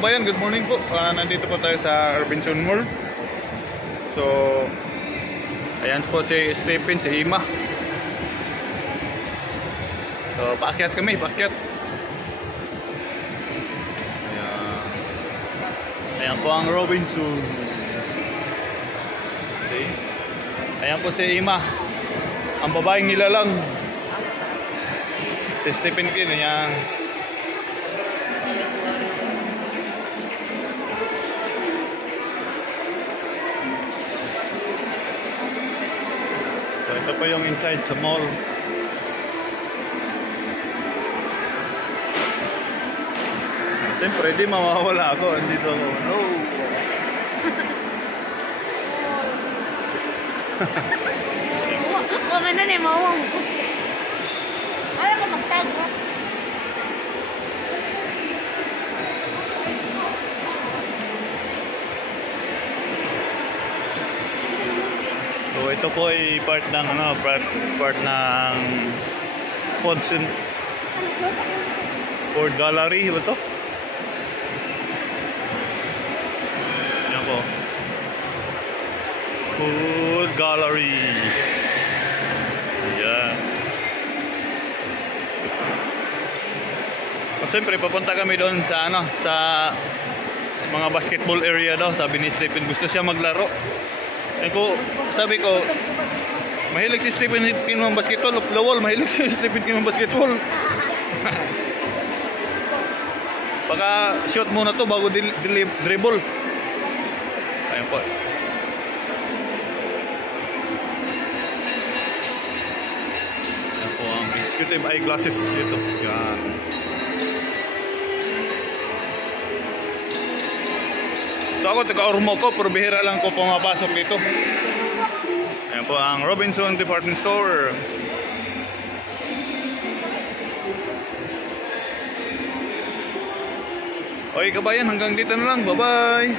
kabayan, good morning po. Nandito po tayo sa Robinson Mall. So, ayan po si Stephen, si Ima. So, paakyat kami, paakyat. Ayan po ang Robinson. Okay. Ayan po si Ima, ang babaeng nilalang. Si Stephen Kin, ayan. So, ito po yung inside sa mall. Siyempre, di mawawala ako. Andito ako. No! Huwag na na, mawawang ko. Ayaw ka magtag, ha? So, ito po ay part ng part ng Ford Gallery, ba ito? Yan po. Ford Gallery. Ayan. So, siyempre, papunta kami doon sa sa mga basketball area daw. Sabi ni Stephen, gusto siya maglaro. Sabi ko, mahilig si Stephen Kin ng basketball. Lawal, mahilig si Stephen Kin ng basketball. Baka shot muna to bago dribble. Ayan po. Ayan po ang executive eyeglasses ito. Yan. So ako, taga-Ormo ko, pero bihira lang ko pumapasok dito. Ayan po ang Robinson Department Store. Okay kabayan, hanggang dito na lang. Bye-bye!